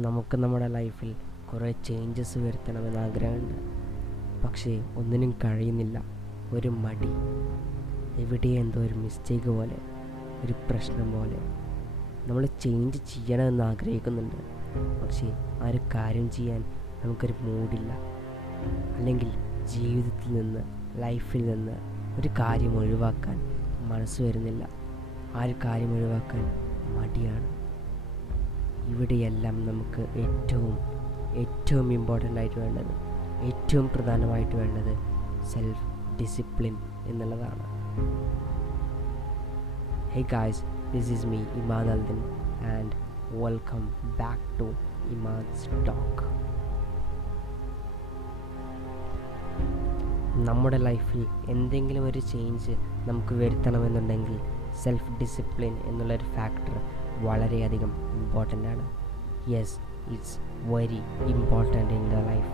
നമുക്ക് നമ്മുടെ ലൈഫിൽ കുറേ ചേഞ്ചസ് വരുത്തണമെന്ന് ആഗ്രഹമുണ്ട്. പക്ഷേ ഒന്നിനും കഴിയുന്നില്ല. ഒരു മടി, എവിടെ എന്തോ ഒരു മിസ്റ്റേക്ക് പോലെ, ഒരു പ്രശ്നം പോലെ. നമ്മൾ ചേഞ്ച് ചെയ്യണമെന്ന് ആഗ്രഹിക്കുന്നുണ്ട്, പക്ഷേ ആ ഒരു കാര്യം ചെയ്യാൻ നമുക്കൊരു മൂഡില്ല. അല്ലെങ്കിൽ ജീവിതത്തിൽ നിന്ന്, ലൈഫിൽ നിന്ന് ഒരു കാര്യം ഒഴിവാക്കാൻ മനസ്സ് വരുന്നില്ല. ആ ഒരു കാര്യം ഒഴിവാക്കാൻ മടിയാണ്. ഇവിടെയെല്ലാം നമുക്ക് ഏറ്റവും ഇമ്പോർട്ടൻ്റ് ആയിട്ട് വേണ്ടത്, ഏറ്റവും പ്രധാനമായിട്ട് വേണ്ടത് സെൽഫ് ഡിസിപ്ലിൻ എന്നുള്ളതാണ്. Hey guys, this is me, imadaldin, and welcome back to imad's talk. നമ്മുടെ ലൈഫിൽ എന്തെങ്കിലും ഒരു ചേഞ്ച് നമുക്ക് വരുത്തണമെന്നുണ്ടെങ്കിൽ സെൽഫ് ഡിസിപ്ലിൻ എന്നുള്ളൊരു ഫാക്ടർ വളരെയധികം ഇമ്പോർട്ടൻ്റ് ആണ്. Yes, it's very important in the life.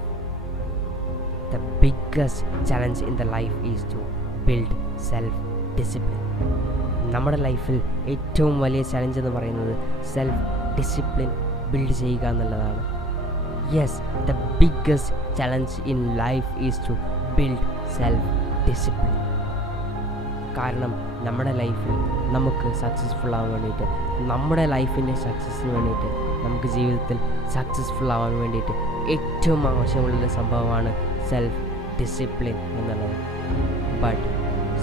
The biggest challenge in the life is to build self discipline. നമ്മുടെ ലൈഫിൽ ഏറ്റവും വലിയ ചലഞ്ച് എന്ന് പറയുന്നത് സെൽഫ് ഡിസിപ്ലിൻ ബിൽഡ് ചെയ്യുക എന്നുള്ളതാണ്. Yes, the biggest challenge in life is to build self discipline. കാരണം നമ്മുടെ ലൈഫിൽ നമുക്ക് സക്സസ്ഫുൾ ആവാൻ വേണ്ടിയിട്ട്, നമ്മുടെ ലൈഫിൻ്റെ സക്സസ്സിന് വേണ്ടിയിട്ട്, നമുക്ക് ജീവിതത്തിൽ സക്സസ്ഫുൾ ആവാൻ വേണ്ടിയിട്ട് ഏറ്റവും ആവശ്യമുള്ളൊരു സംഭവമാണ് സെൽഫ് ഡിസിപ്ലിൻ എന്നുള്ളത്. ബട്ട്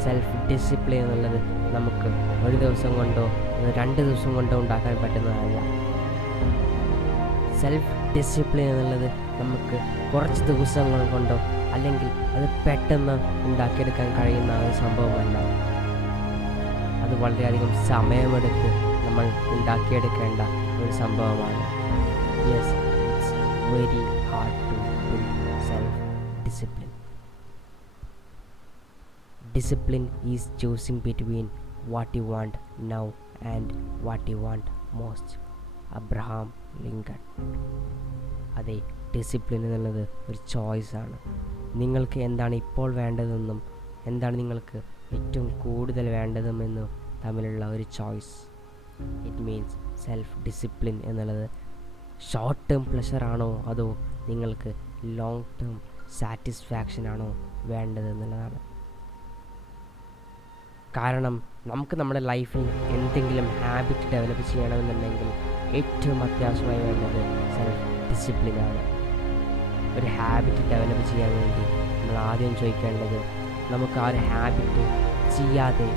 സെൽഫ് ഡിസിപ്ലിൻ എന്നുള്ളത് നമുക്ക് ഒരു ദിവസം കൊണ്ടോ 2 ദിവസം കൊണ്ടോ ഉണ്ടാക്കാൻ പറ്റുന്നതല്ല. സെൽഫ് ഡിസിപ്ലിൻ എന്നുള്ളത് നമുക്ക് കുറച്ച് ദിവസങ്ങൾ കൊണ്ടോ അല്ലെങ്കിൽ അത് പെട്ടെന്ന് ഉണ്ടാക്കിയെടുക്കാൻ കഴിയുന്ന ഒരു സംഭവമല്ല. അത് വളരെയധികം സമയമെടുത്ത് നമ്മൾ ഉണ്ടാക്കിയെടുക്കേണ്ട ഒരു സംഭവമാണ്. Yes, it's very hard to build self discipline. Discipline is choosing between what you want now and what you want most. Abraham Lincoln. അതെ, ഡിസിപ്ലിൻ എന്നുള്ളത് ഒരു ചോയ്സാണ്. നിങ്ങൾക്ക് എന്താണ് ഇപ്പോൾ വേണ്ടതെന്നും എന്താണ് നിങ്ങൾക്ക് ഏറ്റവും കൂടുതൽ വേണ്ടതെന്നും തമ്മിലുള്ള ഒരു choice. It means self discipline എന്നുള്ളത് ഷോർട്ട് ടേം പ്ലഷറാണോ അതോ നിങ്ങൾക്ക് ലോങ് ടേം സാറ്റിസ്ഫാക്ഷൻ ആണോ വേണ്ടതെന്നുള്ളതാണ്. കാരണം നമുക്ക് നമ്മുടെ ലൈഫിൽ എന്തെങ്കിലും ഹാബിറ്റ് ഡെവലപ്പ് ചെയ്യണമെന്നുണ്ടെങ്കിൽ ഏറ്റവും അത്യാവശ്യമായി വേണ്ടത് സെൽഫ് ഡിസിപ്ലിനാണ്. ഒരു ഹാബിറ്റ് ഡെവലപ്പ് ചെയ്യാൻ വേണ്ടി നമ്മൾ ആദ്യം ചോദിക്കേണ്ടത്, നമുക്ക് ആ ഒരു ഹാബിറ്റ് ചെയ്യാതെ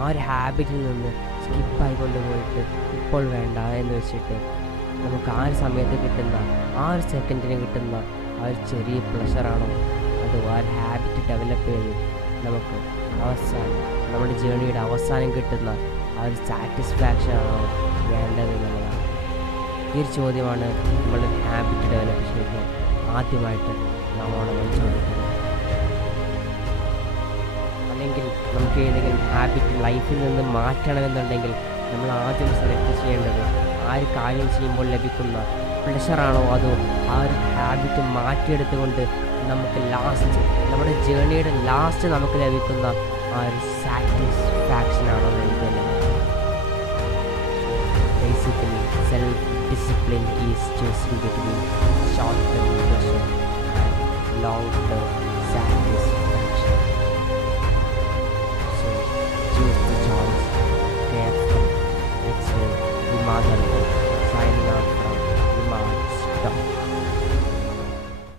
ആ ഒരു ഹാബിറ്റിൽ നിന്ന് സ്കിപ്പായി കൊണ്ടുപോയിട്ട് ഇപ്പോൾ വേണ്ട എന്ന് വെച്ചിട്ട് നമുക്ക് ആ ഒരു സമയത്ത് കിട്ടുന്ന, ആ ഒരു സെക്കൻഡിന് കിട്ടുന്ന ആ ഒരു ചെറിയ പ്ലഷറാണോ അതോ ആ ഒരു ഹാബിറ്റ് ഡെവലപ്പ് ചെയ്ത് നമുക്ക് അവസാനം നമ്മുടെ ജേണിയുടെ അവസാനം കിട്ടുന്ന ആ ഒരു സാറ്റിസ്ഫാക്ഷൻ ആണോ വേണ്ടതെന്നുള്ളതാണ്. ഈ ഒരു ചോദ്യമാണ് നമ്മൾ ഹാബിറ്റ് ഡെവലപ്പ് ചെയ്യുമ്പോൾ ആദ്യമായിട്ട് നമ്മളോട് ചോദിക്കുന്നത്. അല്ലെങ്കിൽ നമുക്ക് ഏതെങ്കിലും ഹാബിറ്റ് ലൈഫിൽ നിന്ന് മാറ്റണമെന്നുണ്ടെങ്കിൽ നമ്മൾ ആദ്യം സെലക്ട് ചെയ്യേണ്ടത് ആ ഒരു കാര്യം ചെയ്യുമ്പോൾ ലഭിക്കുന്ന പ്ലഷറാണോ അതോ ആ ഒരു ഹാബിറ്റ് മാറ്റിയെടുത്തുകൊണ്ട് നമുക്ക് ലാസ്റ്റ് നമ്മുടെ ജേണിയുടെ ലാസ്റ്റ് നമുക്ക് ലഭിക്കുന്ന ആ ഒരു സാറ്റിസ്ഫാക്ഷൻ ആണോ വേണ്ടത്. Basically self discipline is choosing between short-term pleasure and long-term satisfaction. So choose the choice carefully. It's IMAD ALDIN.